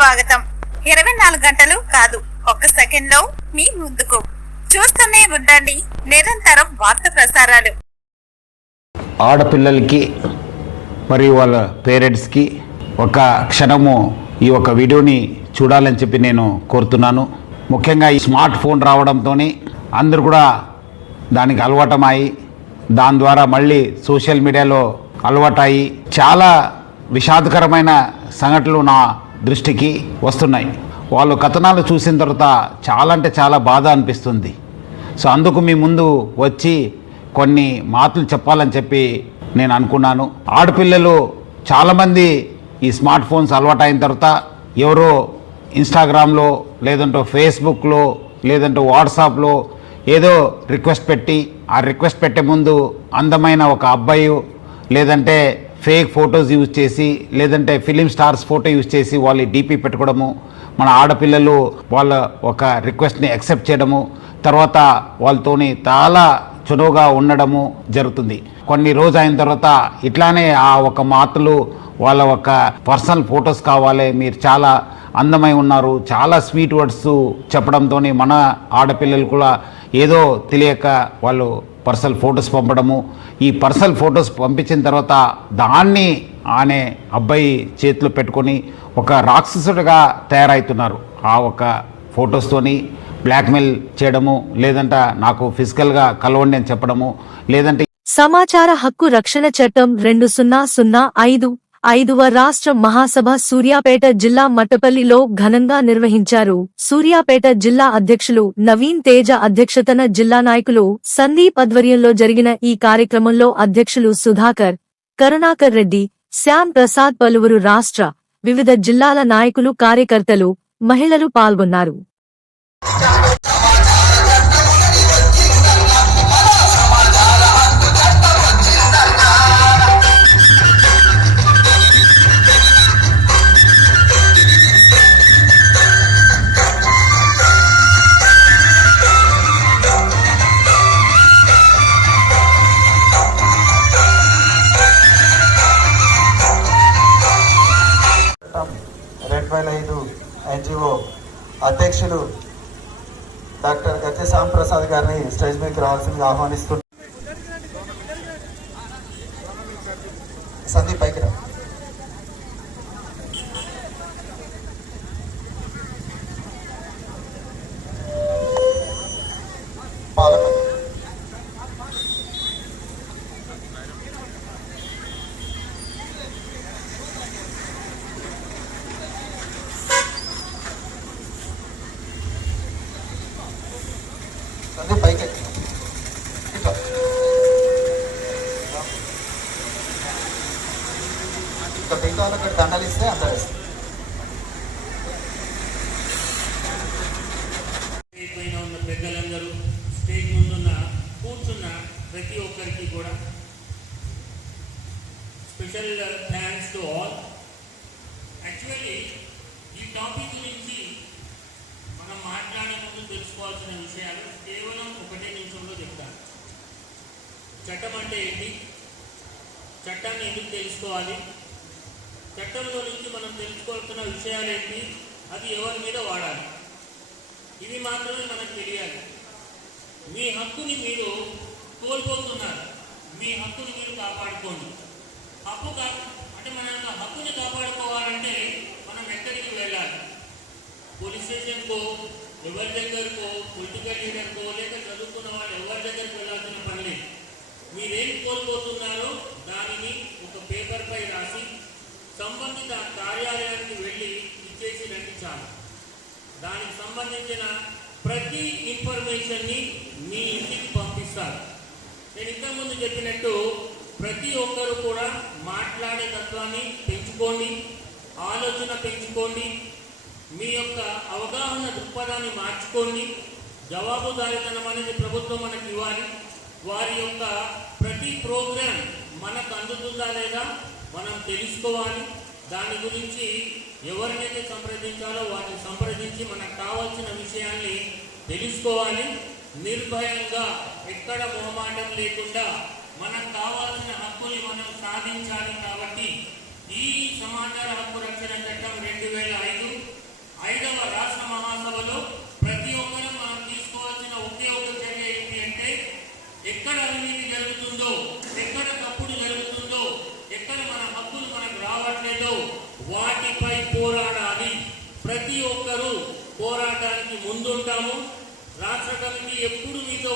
స్వాగతం. 24 గంటలు కాదు, ఒక్క సెకండ్ లో మీ ముందుకు. చూస్తూనే ఉండండి నిరంతరం వార్త ప్రసారాలు. ఆడపిల్లలకి మరియు వాళ్ళ పేరెంట్స్కి ఒక క్షణము ఈ ఒక వీడియోని చూడాలని చెప్పి నేను కోరుతున్నాను. ముఖ్యంగా ఈ స్మార్ట్ ఫోన్ రావడంతో అందరూ కూడా దానికి అలవాటమై దాని ద్వారా మళ్ళీ సోషల్ మీడియాలో అలవాటయి చాలా విషాదకరమైన సంఘటనలు నా దృష్టికి వస్తున్నాయి. వాళ్ళు కథనాలు చూసిన తర్వాత చాలా అంటే చాలా బాధ అనిపిస్తుంది. సో అందుకు మీ ముందు వచ్చి కొన్ని మాటలు చెప్పాలని చెప్పి నేను అనుకున్నాను. ఆడపిల్లలు చాలామంది ఈ స్మార్ట్ ఫోన్స్ అలవాటు అయిన తర్వాత ఎవరో ఇన్స్టాగ్రామ్లో లేదంటే ఫేస్బుక్లో లేదంటే వాట్సాప్లో ఏదో రిక్వెస్ట్ పెట్టి ఆ రిక్వెస్ట్ పెట్టే ముందు అందమైన ఒక అబ్బాయి లేదంటే ఫేక్ ఫొటోస్ యూజ్ చేసి లేదంటే ఫిలిం స్టార్స్ ఫోటో యూజ్ చేసి వాళ్ళు డీపీ పెట్టుకోవడము, మన ఆడపిల్లలు వాళ్ళ ఒక రిక్వెస్ట్ని యాక్సెప్ట్ చేయడము, తర్వాత వాళ్ళతోని చాలా చనువుగా ఉండడము జరుగుతుంది. కొన్ని రోజు అయిన తర్వాత ఇట్లానే ఆ ఒక మాటలు వాళ్ళ ఒక పర్సనల్ ఫొటోస్ కావాలి, మీరు చాలా అందమై ఉన్నారు, చాలా స్వీట్ వర్డ్స్ చెప్పడంతో మన ఆడపిల్లలు కూడా ఏదో తెలియక వాళ్ళు పర్సనల్ ఫొటోస్ పంపడము. ఈ పర్సనల్ ఫొటోస్ పంపించిన తర్వాత దాన్ని ఆనే అబ్బాయి చేతిలో పెట్టుకొని ఒక రాక్షసుడిగా తయారవుతున్నారు. ఆ ఒక ఫొటోస్తోని బ్లాక్మెయిల్ చేయడము, లేదంటే నాకు ఫిజికల్గా కలవండి అని చెప్పడము, లేదంటే సమాచార హక్కు రక్షణ చట్టం 2005 రాష్ట్ర మహాసభ సూర్యాపేట జిల్లా మట్టపల్లిలో ఘనంగా నిర్వహించారు. సూర్యాపేట జిల్లా అధ్యక్షులు నవీన్ తేజ అధ్యక్షతన జిల్లా నాయకులు సందీప్ ఆధ్వర్యంలో జరిగిన ఈ కార్యక్రమంలో అధ్యక్షులు సుధాకర్, కరుణాకర్ రెడ్డి, శ్యామ్ ప్రసాద్, పలువురు రాష్ట్ర వివిధ జిల్లాల నాయకులు, కార్యకర్తలు, మహిళలు పాల్గొన్నారు. ఎన్జిఓ అధ్యక్షులు డాక్టర్ గద్దె శ్యామ్ ప్రసాద్ గారిని స్టేజ్ మీదకి రావాల్సిందిగా ఆహ్వానిస్తున్నారు. సందీప్ పైకి రా. పైకి మిగతా వాళ్ళకి దండలు ఇస్తే అంత ఉన్న పెద్దలందరూ, స్టేజ్ ముందున్న కూర్చున్న ప్రతి ఒక్కరికి కూడా special thanks to all. Actually ఈ టాపిక్ గురించి మనం మాట్లాడే ముందు తెలుసుకోవాల్సిన విషయాలు కేవలం 1 నిమిషంలో చెప్తాను. చట్టం అంటే ఏంటి, చట్టాన్ని ఎందుకు తెలుసుకోవాలి, చట్టంలో నుంచి మనం తెలుసుకోవాల్సిన విషయాలు ఏంటి, అది ఎవరి మీద వాడాలి, ఇవి మాత్రమే మనకు తెలియాలి. మీ హక్కుని మీరు కోల్పోతున్నారు, మీ హక్కుని మీరు కాపాడుకోండి. అంటే మన హక్కుని కాపాడుకోవాలంటే మనం ఎక్కడికి వెళ్ళాలి? పోలీస్ స్టేషన్కో, ఎవరి దగ్గరకో, పొలిటికల్ లీడర్కో, లేక చదువుకున్న వాళ్ళు ఎవరి దగ్గరికి వెళ్ళాల్సిన పని లేదు. మీరేం కోల్పోతున్నారో దానిని ఒక పేపర్పై రాసి సంబంధిత కార్యాలయానికి వెళ్ళి ఇచ్చేసి రండి చాలు. దానికి సంబంధించిన ప్రతి ఇన్ఫర్మేషన్ని మీ ఇంటికి పంపిస్తారు. నేను ఇంతకుముందు చెప్పినట్టు ప్రతి ఒక్కరు కూడా మాట్లాడే తత్వాన్ని పెంచుకోండి, ఆలోచన పెంచుకోండి, మీ యొక్క అవగాహన దృక్పథాన్ని మార్చుకోండి. జవాబుదారీతనం అనేది ప్రభుత్వం మనకి ఇవ్వాలి. వారి యొక్క ప్రతి ప్రోగ్రాం మనకు అందుతుందా లేదా మనం తెలుసుకోవాలి. దాని గురించి ఎవరినైతే సంప్రదించాలో వారిని సంప్రదించి మనకు కావాల్సిన విషయాన్ని తెలుసుకోవాలి. నిర్భయంగా ఎక్కడ మొహమాటం లేకుండా మనకు కావాల్సిన హక్కుని మనం సాధించాలి. కాబట్టి ఈ సమాచార హక్కు రక్షణ చట్టం 2005 ప్రతి ఒక్కరూ పోరాటానికి ముందుంటాము. రాష్ట్ర కమిటీ ఎప్పుడు మీతో